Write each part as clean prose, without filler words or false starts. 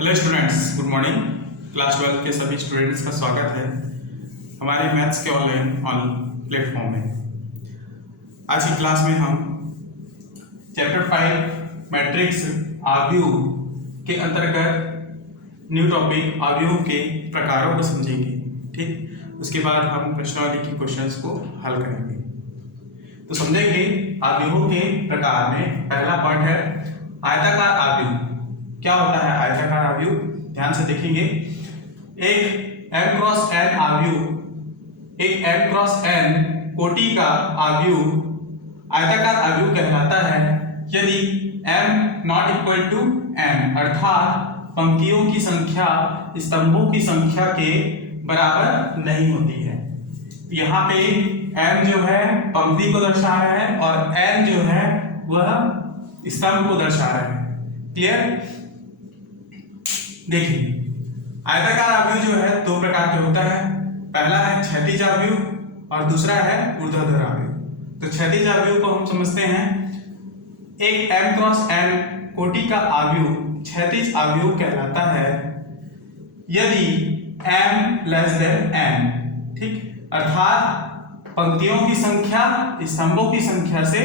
Hello students, good morning. Class 12 के सभी students का स्वागत है हमारे मैथ्स के ऑनलाइन प्लेटफॉर्म में। आज की क्लास में हम चैप्टर 5 मैट्रिक्स आव्यूह के अंतर्गत न्यू टॉपिक आव्यूह के प्रकारों को समझेंगे। ठीक, उसके बाद हम प्रश्नावली के क्वेश्चंस को हल करेंगे। तो समझेंगे आव्यूहों के प्रकार में पहला पॉइंट है आयताकार आव्यूह। क्या होता है आयताकार आव्यूह? ध्यान से देखेंगे। एक m क्रॉस n आव्यूह, एक m क्रॉस n कोटि का आव्यूह आयताकार आव्यूह कहलाता है यदि m not equal to n, अर्थात पंक्तियों की संख्या स्तंभों की संख्या के बराबर नहीं होती है। यहाँ पे m जो है पंक्ति को दर्शा रहा है और n जो है वह स्तंभ को दर्शा रहा है। क्लियर? देखिए, आयताकार आव्यूह जो है दो प्रकार के होता है। पहला है क्षैतिज आव्यूह और दूसरा है ऊर्ध्वाधर आव्यूह। तो क्षैतिज आव्यूह को हम समझते हैं। एक m क्रॉस n कोटि का आव्यूह क्षैतिज आव्यूह कहलाता है यदि m लेस देन n, ठीक, अर्थात पंक्तियों की संख्या स्तंभों की संख्या से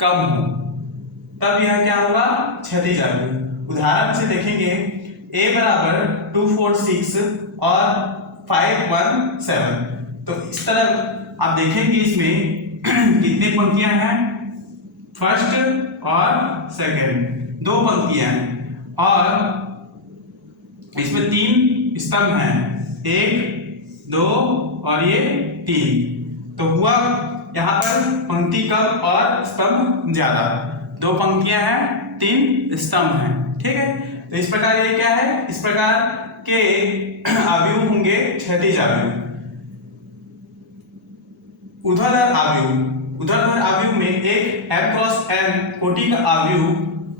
कम हो, तब यह क्या होगा? क्षैतिज आव्यूह। उदाहरण से देखेंगे, a बराबर 2 4 6 और 5 1 7। तो इस तरह आप देखेंगे इसमें कितनी पंक्तियां हैं? फर्स्ट और सेकंड, दो पंक्तियां हैं और इसमें तीन स्तंभ हैं, 1 2 और ये 3। तो हुआ यहाँ पर पंक्ति कम और स्तंभ ज्यादा। दो पंक्तियां हैं, तीन स्तंभ हैं। ठीक है, तो इस प्रकार ये क्या है? इस प्रकार के आव्यूह होंगे क्षैतिज आव्यूह। ऊर्ध्वाधर आव्यूह, ऊर्ध्वाधर आव्यूह में एक m क्रॉस n कोटि का आव्यूह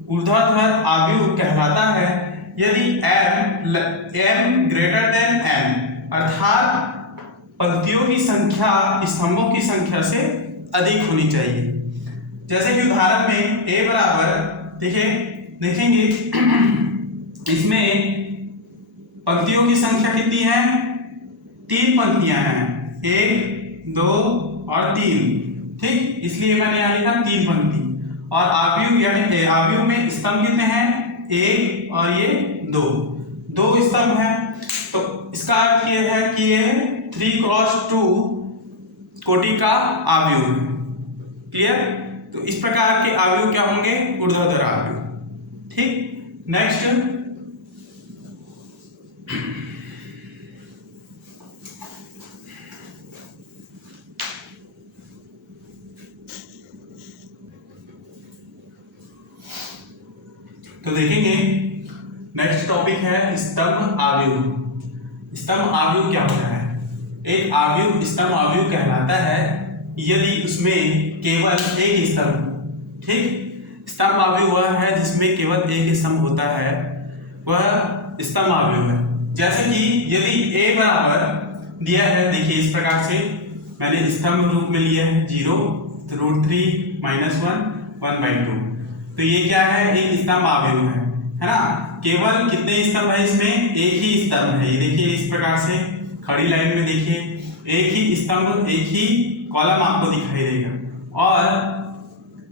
ऊर्ध्वाधर आव्यूह कहलाता है यदि m ग्रेटर देन n, अर्थात पंक्तियों की संख्या स्तंभों की संख्या से अधिक होनी चाहिए। जैसे कि उदाहरण में a बराबर, देखेंगे इसमें पंक्तियों की संख्या कितनी है? तीन पंक्तियां हैं, 1 2 और 3। ठीक, इसलिए मैंने यहां लिखा तीन पंक्ति। और आव्यूह यानी आव्यूह में स्तंभ कितने हैं? 1 और ये 2 स्तंभ हैं। तो इसका अर्थ ये है कि ये 3 क्रॉस 2 कोटि का आव्यूह है। क्लियर? तो इस प्रकार के आव्यूह क्या होंगे? ऊर्ध्वाधर आव्यूह। ठीक, नेक्स्ट तो देखेंगे, नेक्स्ट टॉपिक है स्तंभ आव्यूह। स्तंभ आव्यूह क्या होता है? एक आव्यूह स्तंभ आव्यूह कहलाता है यदि उसमें केवल एक स्तंभ, ठीक, स्तंभ आव्यूह वह है जिसमें केवल एक स्तंभ होता है, वह स्तंभ आव्यूह है। जैसे कि यदि a बराबर दिया है, देखिए इस प्रकार से मैंने स्तंभ रूप में लिया है 0 √3 -1 1/2। तो ये क्या है? एक स्तंभ आव्यूह है ना? केवल कितने स्तंभ है इसमें? एक ही स्तंभ है। ये देखिए इस प्रकार से खड़ी लाइन में देखिए एक ही स्तंभ, एक ही कॉलम आपको दिखाई देगा। और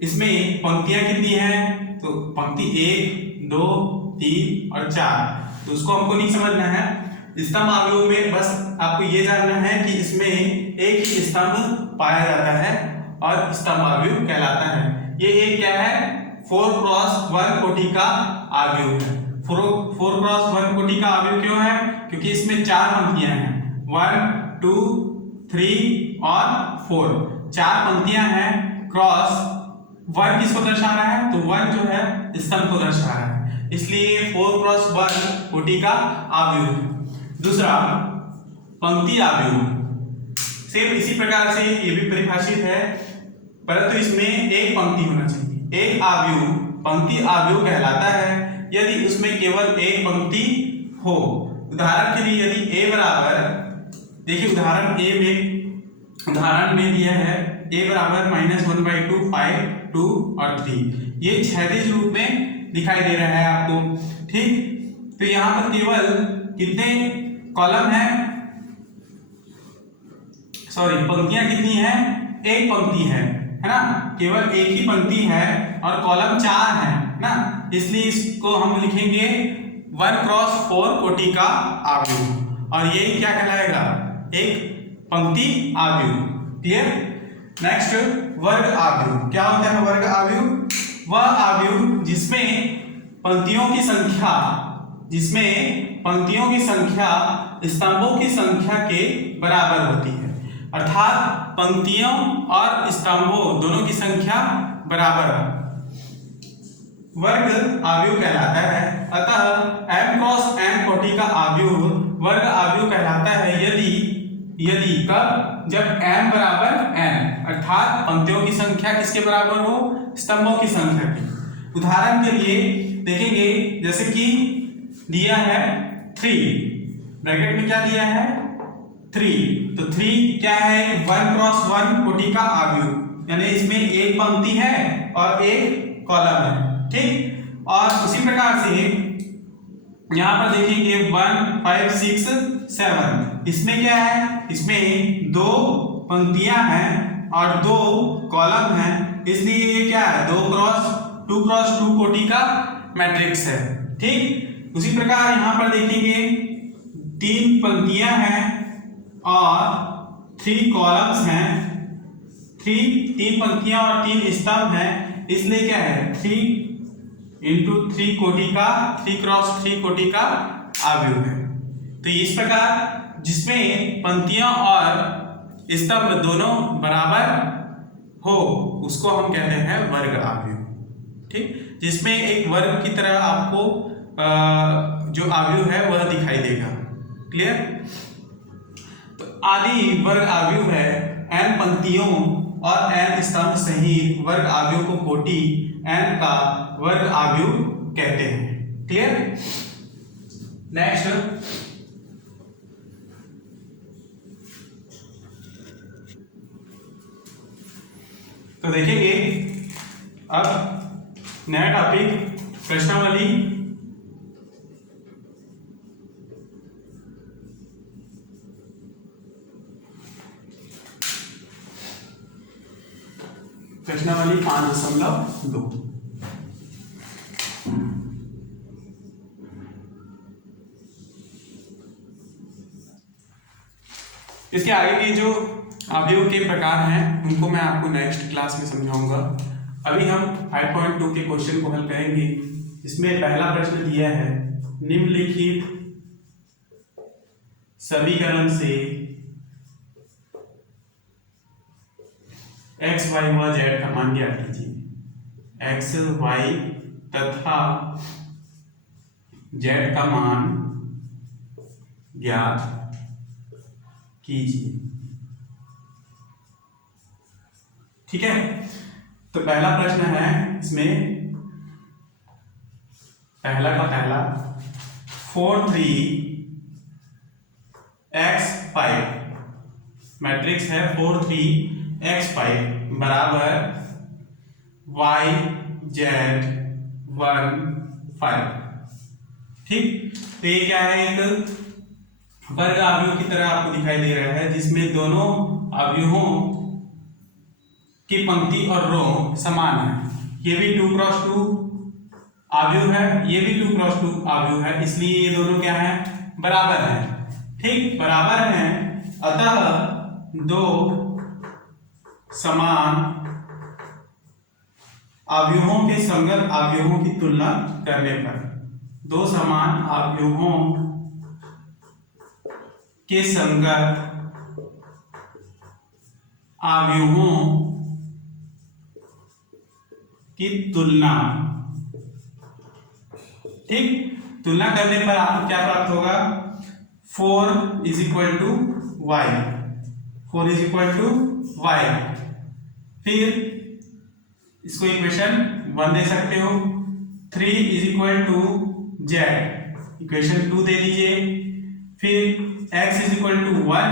इसमें पंक्तियां कितनी हैं? तो पंक्ति 1 2 3 और 4। तो उसको हमको नहीं समझना है। स्तंभ आव्यूह में बस आपको ये जानना है कि इसमें एक ही स्तंभ पाया जाता है और स्तंभ आव्यूह कहलाता है। ये एक क्या है? 4 क्रॉस 1 कोटि का आव्यूह है। 4 क्रॉस 1 कोटि का आव्यूह क्यों है? क्योंकि इसमें चार पंक्तियां हैं, 1 2 3 और 4। चार पंक्तियां हैं। क्रॉस 1 किसको दर्शा रहा है? तो 1 जो है स्तंभ को दर्शा रहा है, इसलिए 4 क्रॉस 1 कोटि का आव्यूह है। दूसरा पंक्ति आव्यूह, सेम इसी प्रकार से ये भी परिभाषित है, परंतु इसमें एक पंक्ति होना चाहिए। एक आव्यूह पंक्ति आव्यूह कहलाता है यदि उसमें केवल एक पंक्ति हो। उदाहरण के लिए यदि a बराबर, देखिए उदाहरण में दिया है a बराबर -1/2 5 2 और 3। ये क्षैतिज रूप में दिखाई दे रहा है आपको। ठीक, तो यहां पर केवल कितने कॉलम है, सॉरी पंक्तियां कितनी है, एक पंक्ति है ना, केवल एक ही पंक्ति है और कॉलम 4 है ना, इसलिए इसको हम लिखेंगे 1x4 कोटि का आव्यूह और ये क्या कहलाएगा, एक पंक्ति आव्यूह। क्लियर। नेक्स्ट वर्ग आव्यूह। क्या होता है वर्ग आव्यूह? वह आव्यूह जिसमें पंक्तियों की संख्या स्तंभों की संख्या के बराबर होती है, अर्थात पंक्तियों और स्तंभों दोनों की संख्या बराबर है, वर्ग आव्यूह कहलाता है। अतः m क्रॉस n कोटि का आव्यूह वर्ग आव्यूह कहलाता है यदि कब, जब m बराबर n, अर्थात पंक्तियों की संख्या किसके बराबर हो, स्तंभों की संख्या की। उदाहरण के लिए देखेंगे, जैसे कि दिया है 3, ब्रैकेट में क्या दिया है 3, तो 3 क्या है, 1x1 कोटि का आव्यूह, यानी इसमें एक पंक्ति है और एक कॉलम है, ठीक। और उसी प्रकार से यहां पर देखेंगे 1 5 6 7, इसमें क्या है, इसमें 2 पंक्तियां हैं और 2 कॉलम हैं, इसलिए ये क्या है 2x2 कोटि का मैट्रिक्स है, ठीक। उसी प्रकार यहां पर देखेंगे 3 पंक्तियां हैं और 3 कॉलम्स हैं, 3 पंक्तियां और 3 स्तंभ हैं, इसलिए क्या है 3x3 कोटि का 3x3 कोटि का आव्यूह है। तो इस प्रकार जिसमें पंक्तियां और स्तंभ दोनों बराबर हो उसको हम कहते हैं वर्ग आव्यूह, ठीक। जिसमें एक वर्ग की तरह आपको जो आव्यूह है वह दिखाई देगा। क्लियर। तो आदि वर्ग आव्यूह है n पंक्तियों और n स्तंभ सहित वर्ग आव्यूह को कोटि n का वर्ग आव्यूह कहते हैं। क्लियर। नेक्स्ट तो देखेंगे अब नया टॉपिक प्रश्नावली। प्रश्नावली 5.2। इसके आगे के जो आव्यूह के प्रकार हैं उनको मैं आपको नेक्स्ट क्लास में समझाऊंगा। अभी हम 5.2 के क्वेश्चन को हल करेंगे। इसमें पहला प्रश्न दिया है, निम्नलिखित समीकरण से x y व z का मान ज्ञात कीजिए। x y तथा z का मान ज्ञात कीजिए। ठीक है। तो पहला प्रश्न है, इसमें पहला 4 3 x 5 मैट्रिक्स है 4 3 x 5 बराबर y z 1 5। ठीक। तो ये क्या है, एक वर्ग आव्यूह की तरह आपको दिखाई दे रहा है जिसमें दोनों आव्यूहों की पंक्ति और रो समान है। ये भी 2x2 आव्यूह है, ये भी 2x2 आव्यूह है, इसलिए ये दोनों क्या है, बराबर हैं। ठीक, बराबर हैं। अतः दो समान आव्यूहों के संगत आव्यूहों की तुलना करने पर, दो समान आव्यूहों के संगत आव्यूहों की तुलना, ठीक, तुलना करने पर आपको क्या प्राप्त होगा, 4 = y, 4 = y। फिर इसको इक्वेशन 1 दे सकते हो। 3 = z, इक्वेशन 2 दे दीजिए। फिर x = 1,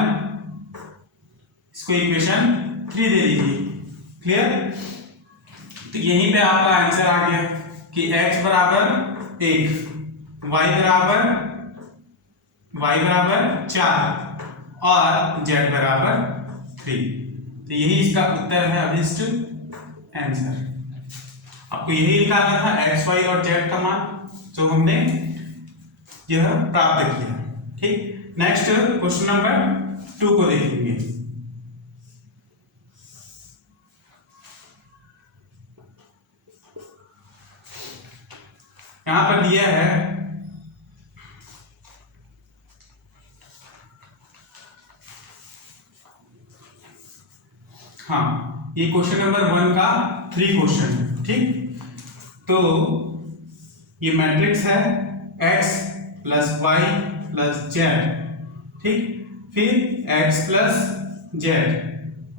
इसको इक्वेशन 3 दे दीजिए। क्लियर। तो यहीं पे आपका आंसर आ गया कि x बराबर 1, y बराबर 4 और z बराबर 3। तो यही इसका उत्तर है अभिष्ट आंसर। आपको यही निकालना था x, y और z का मान, जो हमने यह प्राप्त किया। ठीक, नेक्स्ट क्वेश्चन नंबर 2 को देखेंगे। यहां पर दिया है हाँ, ये क्वेश्चन नंबर 1 का 3 क्वेश्चन है। ठीक, तो ये मैट्रिक्स है x plus y plus z. ठीक, फिर x प्लस जेड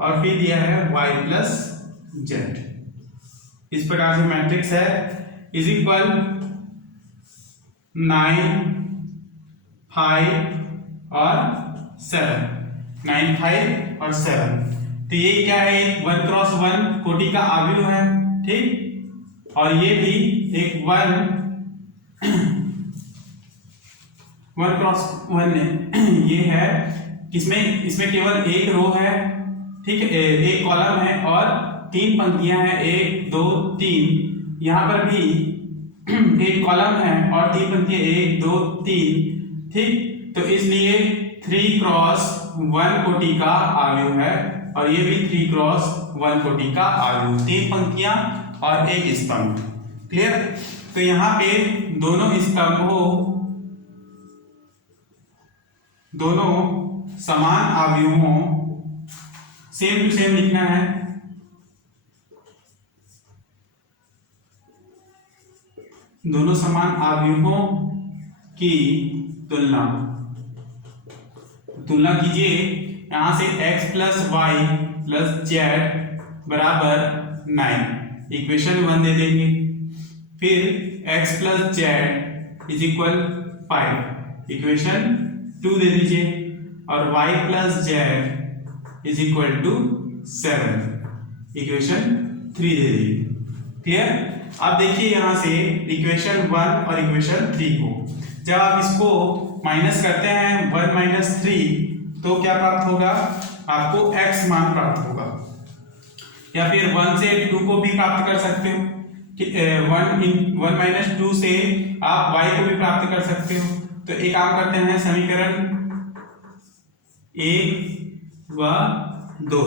और फिर दिया है y प्लस जेड। इस प्रकार से मैट्रिक्स है इज इक्वल 9, 5 और 7, 9, 5 और 7। तो ये क्या है, 1 क्रॉस 1 कोटि का आव्यूह है। ठीक, और ये भी एक 1 क्रॉस 1 ये है, इसमें केवल एक रो है। ठीक है, एक कॉलम है और 3 पंक्तियां हैं, 1 2 3। यहाँ पर भी एक कॉलम है और 3 पंक्तियां, 1 2 3। ठीक, तो इसलिए 3 क्रॉस 1 कोटि का आव्यूह है और ये भी 3 क्रॉस 1 कोटि का आव्यूह, 3 पंक्तियां और एक स्तंभ। क्लियर। तो यहाँ पे दोनों समान आव्यूहों, सेम टू सेम लिखना है। दोनों समान आव्यूहों की तुलना कीजिए। यहां से x plus y plus z बराबर 9, इक्वेशन 1 दे देंगे। फिर x plus z is equal 5, equation 2 दे दीजिए। और y plus z is equal to 7, equation 3 दे दीजिए। क्लियर। अब देखिए यहां से इक्वेशन 1 और इक्वेशन 3 को जब आप इसको माइनस करते हैं 1 माइनस 3, तो क्या प्राप्त होगा, आपको x मान प्राप्त होगा। या फिर 1 से 2 को भी प्राप्त कर सकते हो। 1 माइनस 2 से आप y को भी प्राप्त कर सकते हो। तो एक काम करते हैं, समीकरण 1 व 2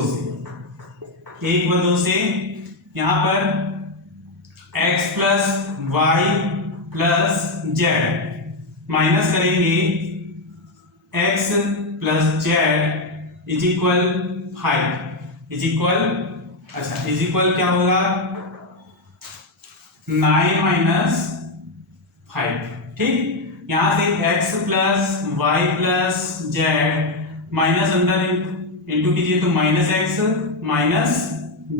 से यहां पर x plus y plus z minus करेंगे x plus z is equal 5 is equal क्या होगा, 9 माइनस 5। ठीक, यहां से x plus y plus z minus अंदर इंटू कीजिए तो minus x minus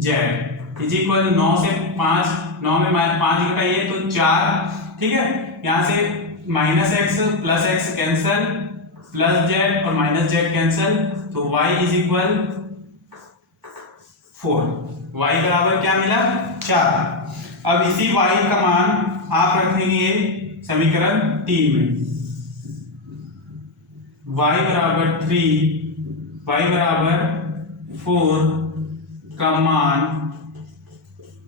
z is equal 9 से 5, 9 में 5 घटाइए तो 4। ठीक है, यहां से minus x plus x cancel, plus Z और माइनस जेड कैंसल, तो y इज इक्वल 4। y बराबर क्या मिला, 4। अब इसी y का मान आप रखेंगे समीकरण 3 में। y बराबर 3, y बराबर 4 का मान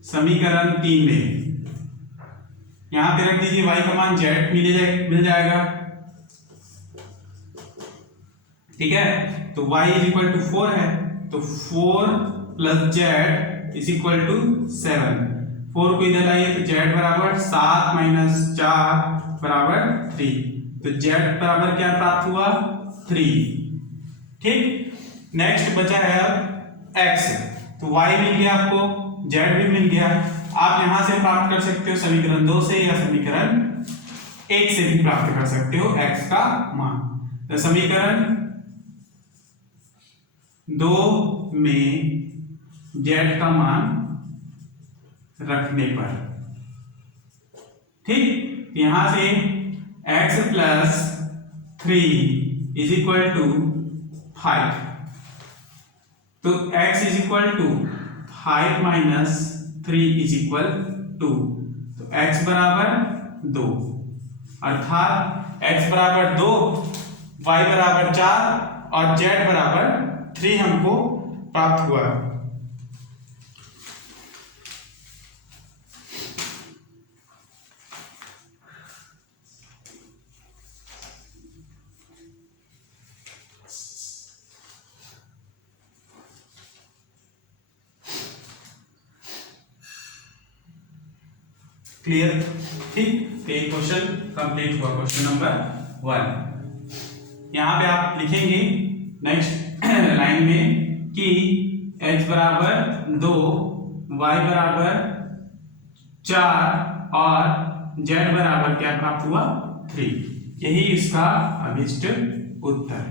समीकरण 3 में यहां पे रख दीजिए। y का मान z मिल जाएगा। ठीक है, तो y इज इक्वल टू 4 है, तो 4 plus z is equal to 7। 4 को इधर लाइए तो z बराबर 7 माइनस 4 बराबर 3। तो z बराबर क्या प्राप्त हुआ, 3। ठीक, नेक्स्ट बचा है अब x। तो y मिल गया आपको, z भी मिल गया। आप यहां से प्राप्त कर सकते हो समीकरण 2 से या समीकरण 1 से भी प्राप्त कर सकते हो x का मान। तो समीकरण 2 में z का मान रखने पर, ठीक, यहां से x plus 3 is equal to 5। तो x is equal to 5 minus 3 is equal 2। तो x बराबर 2। अर्थात x बराबर 2, y बराबर 4 और z बराबर 3 हमको प्राप्त हुआ। क्लियर? ठीक, तो ये क्वेश्चन कंप्लीट हुआ, क्वेश्चन नंबर 1। यहाँ पे आप लिखेंगे नेक्स्ट लाइन में कि x बराबर 2, y बराबर 4 और z बराबर क्या प्राप्त हुआ 3। यही इसका अभिष्ट उत्तर।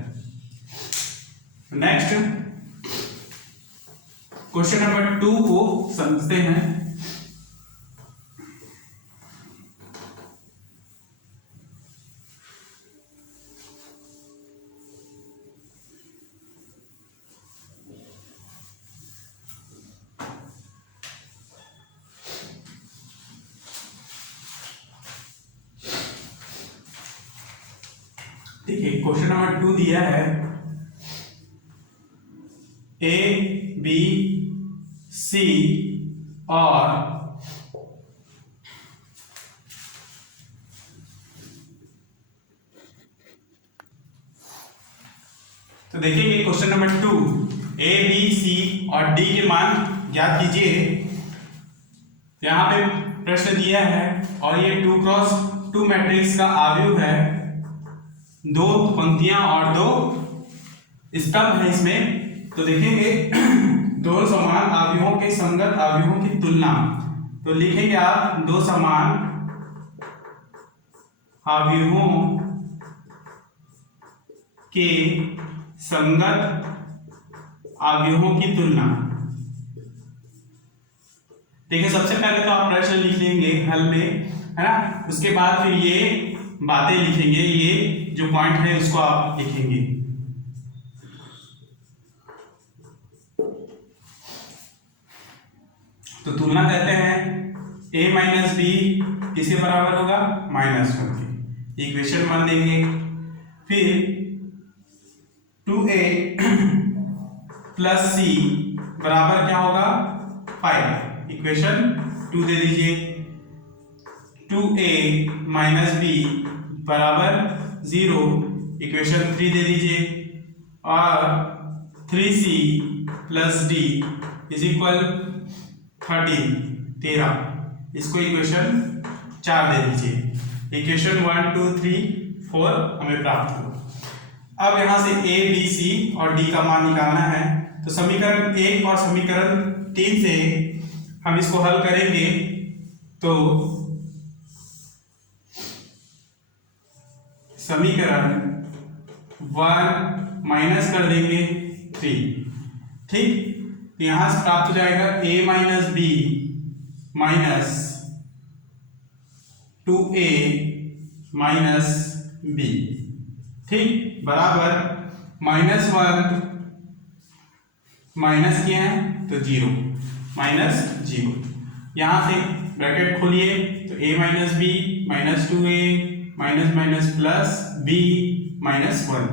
नेक्स्ट क्वेश्चन नंबर 2 को समझते हैं। देखिए क्वेश्चन नंबर 2 दिया है ए बी सी और तो देखेंगे question number 2 A B C और डी के मान ज्ञात कीजिए। यहाँ पे प्रश्न दिया है और ये 2x2 मैट्रिक्स का आव्यूह है, 2 पंक्तियां और 2 स्तंभ है इसमें। तो देखेंगे दो समान आव्यूहों के संगत आव्यूहों की तुलना। तो लिखेंगे आप 2 समान आव्यूहों के संगत आव्यूहों की तुलना। देखिए सबसे पहले तो आप प्रश्न लिख लेंगे हल में, है ना, उसके बाद फिर ये बातें लिखेंगे, ये जो पॉइंट है उसको आप लिखेंगे। तो तुलना कहते हैं a माइनस बी किसके बराबर होगा -1 के, इक्वेशन मान देंगे। फिर 2a प्लस सी बराबर क्या होगा 5, इक्वेशन 2 दे दीजिए। 2a माइनस बी बराबर 0, इक्वेशन 3 दे दीजिए। और 3c plus D is equal 13, इसको इक्वेशन 4 दे दीजिए। इक्वेशन 1 2 3 4 हमें प्राप्त हुआ। अब यहाँ से a b c और d का मान निकालना है। तो समीकरण 1 और समीकरण 3 से हम इसको हल करेंगे। तो समीकरण 1 माइनस कर देंगे 3, ठीक। तो यहां से प्राप्त हो जाएगा a minus b minus 2a minus b, ठीक, बराबर -1 माइनस किया है तो 0, -0। यहां से ब्रैकेट खोलिए तो a minus b minus 2a minus minus plus b minus 1,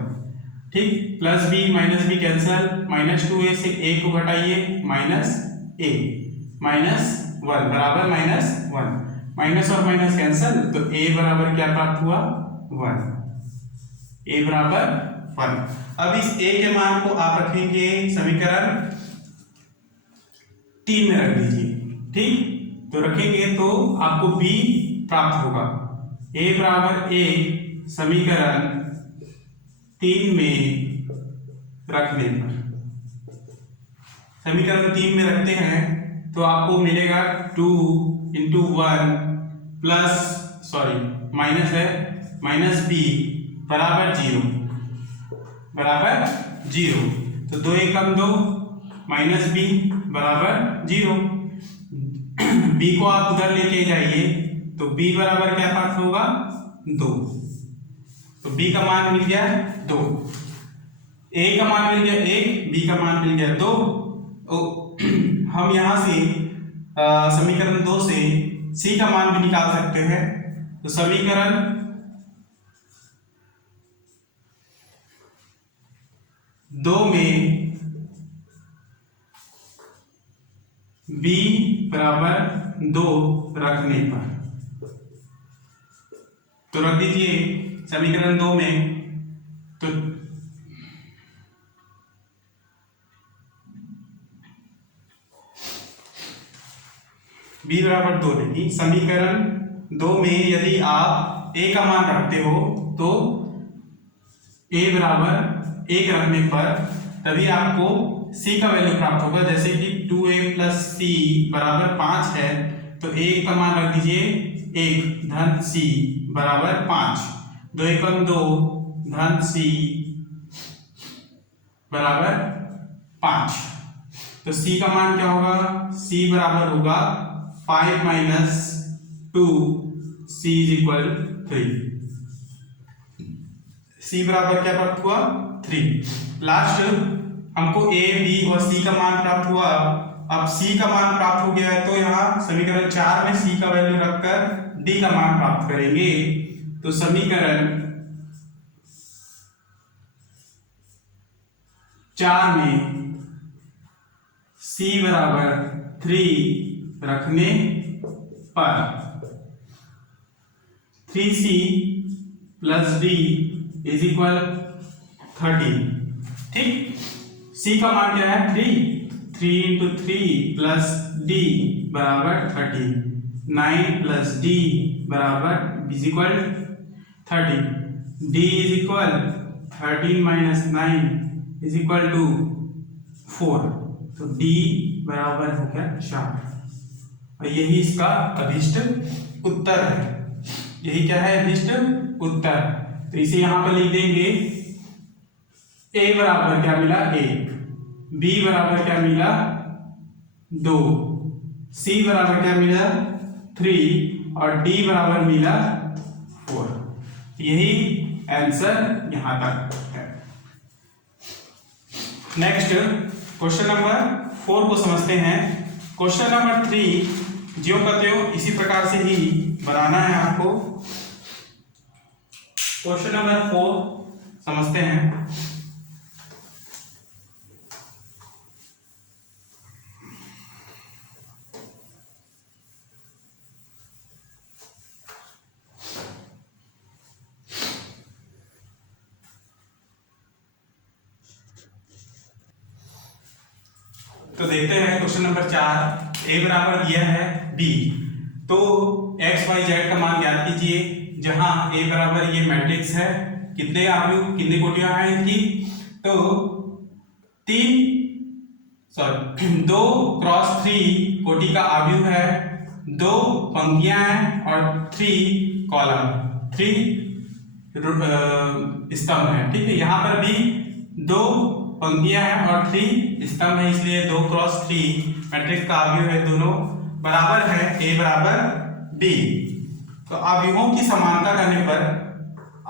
ठीक। Plus b minus b cancel, -2a से a को घटाइए -a -1 बराबर -1, माइनस और माइनस कैंसल, तो a बराबर क्या प्राप्त हुआ 1, a बराबर 1। अब इस a के मान को आप रखेंगे समीकरण 3 में रख दीजिए, ठीक। तो रखेंगे तो आपको b प्राप्त होगा, a बराबर 1 समीकरण 3 में रखने पर, समीकरण 3 में रखते हैं तो आपको मिलेगा 2 इंटू 1 प्लस माइनस है माइनस b बराबर 0, तो 2 एकम 2 माइनस b बराबर 0। b को आप उधर लेके जाइए तो b बराबर क्या प्राप्त होगा 2, तो b का मान मिल गया 2, a का मान मिल गया 1, b का मान मिल गया 2। हम यहां से समीकरण 2 से c का मान भी निकाल सकते हैं। तो समीकरण 2 में b बराबर 2 रखने पर, तो रख दीजिए समीकरण 2 में, तो b बराबर 2 लेगी। समीकरण 2 में यदि आप a का मान रखते हो तो a बराबर 1 रखने पर तभी आपको c का वैल्यू प्राप्त होगा। जैसे कि 2a प्लस c बराबर 5 है, तो a का मान रख दीजिए 1 धन c बराबर 5, 2 एकम 2 धन c बराबर 5। तो c का मान क्या होगा? c बराबर होगा 5 minus 2, c is equal 3। c बराबर क्या प्राप्त हुआ? 3। लास्ट हमको a, b और c का मान प्राप्त हुआ। अब c का मान प्राप्त हो गया है तो यहाँ समीकरण 4 में c का वैल्यू रखकर d का मान प्राप्त करेंगे। तो समीकरण 4 में c बराबर 3 रखने पर 3c plus d is equal 13। ठीक, c का मान क्या है? 3 इंटू 3 प्लस d बराबर 30, 9 प्लस d बराबर is equal 30, d is equal 13 minus 9 is equal to 4, तो d बराबर हो गया 4। और यही इसका अभीष्ट उत्तर है। यही क्या है? अभीष्ट उत्तर। तो इसे यहां पर लिख देंगे, a बराबर क्या मिला? 1, b बराबर क्या मिला? 2, c बराबर क्या मिला? 3 और d बराबर मिला 4। यही आंसर यहां तक है। नेक्स्ट क्वेश्चन नंबर 4 को समझते हैं। क्वेश्चन नंबर 3 ज्यों का त्यों इसी प्रकार से ही बनाना है आपको। क्वेश्चन नंबर 4 समझते हैं। तो देखते हैं क्वेश्चन नंबर 4। a बराबर दिया है b, तो x y z का मान ज्ञात कीजिए। जहां a बराबर ये मैट्रिक्स है, कितने आव्यूह कितनी कोटियां हैं इनकी? तो 2 क्रॉस 3 कोटि का आव्यूह है, 2 पंक्तियां हैं और 3 कॉलम, 3 स्तंभ है। ठीक है, यहाँ पर भी 2 पंक्तियां हैं और 3 स्तंभ है, इसलिए 2 क्रॉस 3 मैट्रिक्स का आव्यूह है, दोनों बराबर है, a बराबर b। तो आव्यूहों की समानता करने पर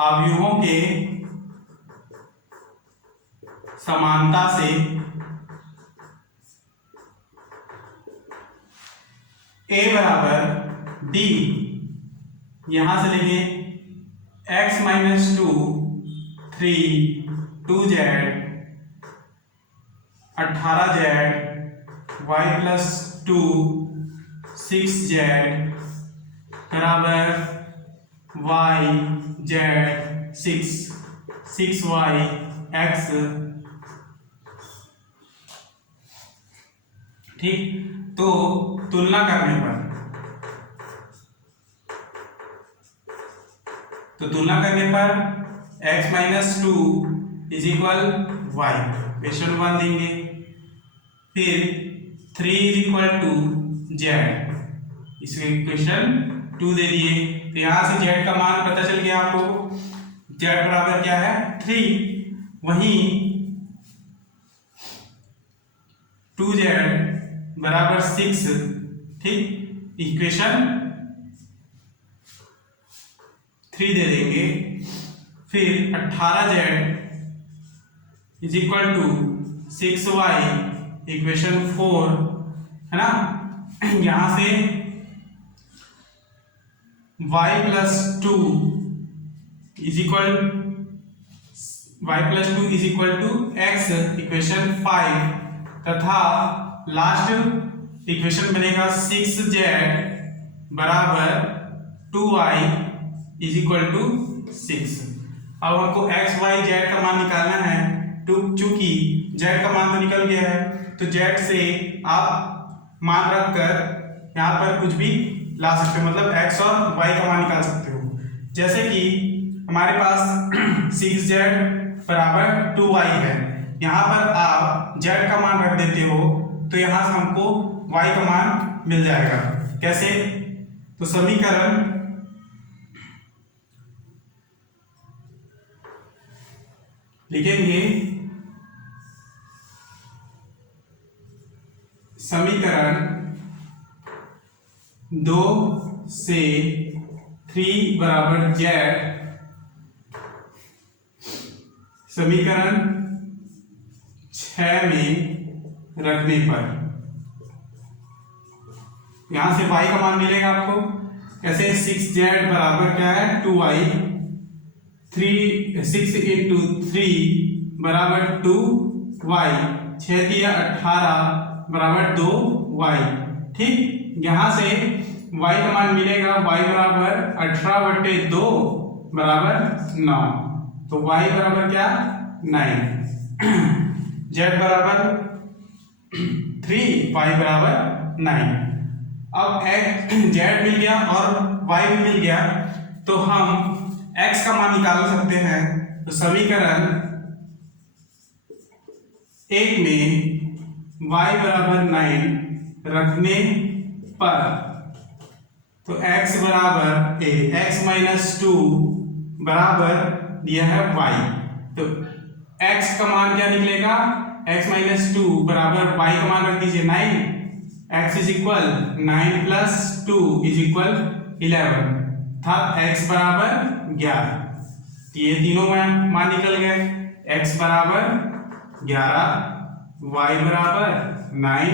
आव्यूहों के समानता से a बराबर d, यहां से लेंगे x minus 2 3 2z 18z y plus 2 6z बराबर y z 6y x। ठीक, तो तुलना करने पर x minus 2 is equal y, equation 1 देंगे। फिर 3 इज इक्वल टू z, इसमें इक्वेशन 2 दे दिए। तो यहां से z का मान पता चल गया आपको, z बराबर क्या है? 3। वहीं 2z बराबर 6। ठीक, इक्वेशन 3 दे देंगे। फिर 18z is equal to 6y, equation 4 है ना। यहां से y plus 2 is equal y plus 2 is equal to x, equation 5, तथा लास्ट इक्वेशन बनेगा 6z बराबर 2y इज इक्वल टू 6। अब हमको x y z का मान निकालना है, तो चूंकि z का मान तो निकल गया है, तो z से आप मान रख कर यहाँ पर कुछ भी ला सकते हो, मतलब x और y का मान निकाल सकते हो। जैसे कि हमारे पास 6z बराबर 2y है, यहाँ पर आप z का मान रख देते हो तो यहाँ से हमको y का मान मिल जाएगा। कैसे? तो समीकरण लिखेंगे, समीकरण 2 से 3 बराबर z, समीकरण 6 में रखने पर यहां से y का मान मिलेगा आपको। कैसे? 6z बराबर क्या है? 2y, 6 इंटू 3 बराबर 2y, 6 दिया 18 बराबर 2y। ठीक, यहां से y का मान मिलेगा, y बराबर 18/2 बराबर 9, तो y बराबर क्या? 9। z बराबर 3, y बराबर 9। अब z मिल गया और y भी मिल गया, तो हम x का मान निकाल सकते हैं। तो समीकरण 1 में y बराबर 9 रखने पर, तो x बराबर x माइनस 2 बराबर दिया है y, तो x का मान क्या निकलेगा? x माइनस 2 बराबर y का मान रख दीजिए 9, x is equal 9 plus 2 is equal 11, था x बराबर 11। ये तीनों मान निकल गए, x बराबर 11, y बराबर 9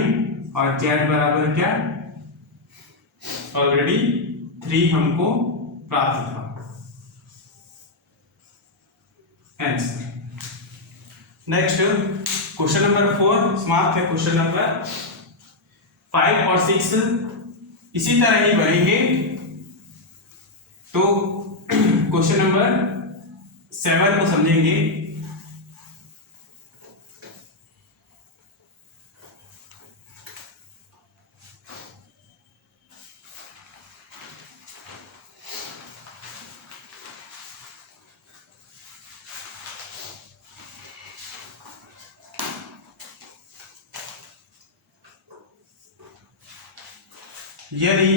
और z बराबर क्या? ऑलरेडी 3 हमको प्राप्त था आंसर। नेक्स्ट क्वेश्चन नंबर 4 समाप्त है। क्वेश्चन नंबर 5 और 6 इसी तरह ही बनेंगे। तो क्वेश्चन नंबर 7 को समझेंगे। यदि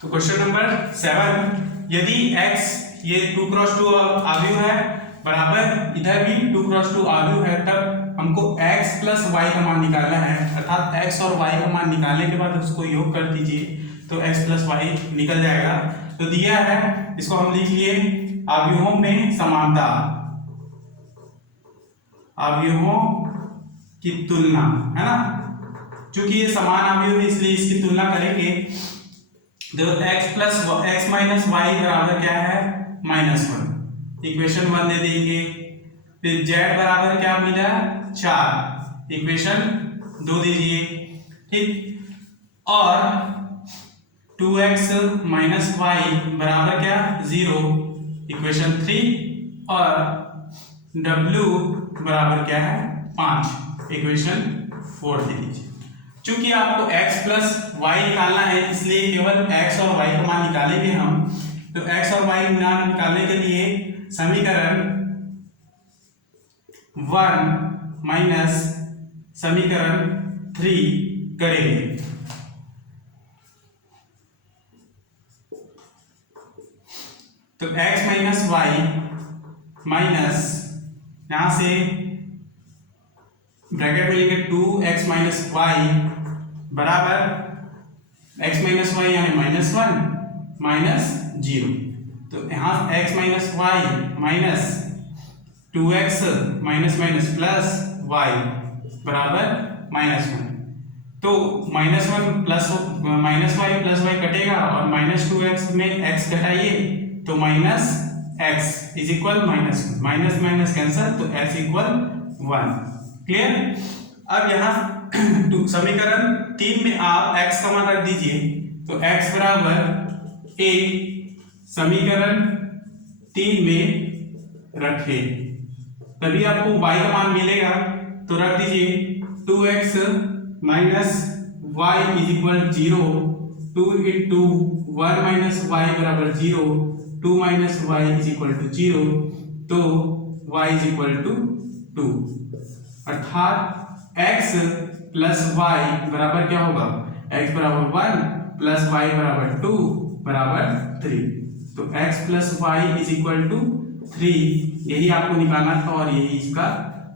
तो क्वेश्चन नंबर 7, यदि x ये 2x2 आव्यूह है बराबर इधर भी 2x2 आव्यूह है, तब हमको x प्लस y का मान निकालना है, अर्थात x और y का मान निकालने के बाद उसको योग कर दीजिए तो x प्लस y निकल जाएगा। तो दिया है, इसको हम लिख लिए आव्यूहों में समानता, आव्यूहों की तुलना, है ना। चूंकि ये समान आव्यूह है इसलिए इसकी तुलना करेंगे। देखो x plus x minus y बराबर क्या है? -1, इक्वेशन 1 दे देंगे। फिर z बराबर क्या मिला? 4, इक्वेशन 2 दीजिए। ठीक, और 2x माइनस वाई बराबर क्या? 0, इक्वेशन 3, और w बराबर क्या है? 5, इक्वेशन 4 दे दीजिए। चूंकि आपको x प्लस वाई निकालना है इसलिए केवल x और y का मान निकालेंगे हम। तो x और y मान निकालने के लिए समीकरण 1 माइनस समीकरण 3 करेंगे। तो x माइनस वाई माइनस यहां से ब्रैकेट में लेंगे 2x माइनस वाई बराबर x माइनस वाई यानी -1 माइनस 0। तो यहाँ x minus y minus 2x minus minus plus y बराबर -1। तो -1 प्लस -y प्लस y कटेगा और -2x में x घटाइए तो -x is equal -1, minus minus cancel तो x इक्वल 1। क्लियर। अब यहाँ समीकरण 3 में आप x का मान रख दीजिए तो x बराबर 1 समीकरण 3 में रखे तभी आपको y का मान मिलेगा। तो रख दीजिए 2x minus y is equal 0, 2 into 1 minus y बराबर 0, 2 minus y is equal to 0, तो y इज इक्वल टू 2, अर्थात x प्लस y बराबर क्या होगा, x बराबर 1 प्लस y बराबर 2 बराबर 3। तो x plus y is equal to 3 यही आपको निकालना था और यही इसका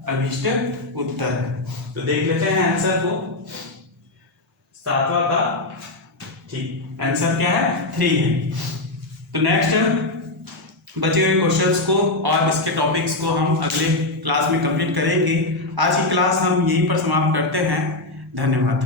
अभिष्ट उत्तर है। तो देख लेते हैं आंसर को, 7वां का ठीक आंसर क्या है 3 है। तो नेक्स्ट बचे हुए क्वेश्चंस को और इसके टॉपिक्स को हम अगले क्लास में कंप्लीट करेंगे। आज की क्लास हम यहीं पर समाप्त करते हैं। धन्यवाद।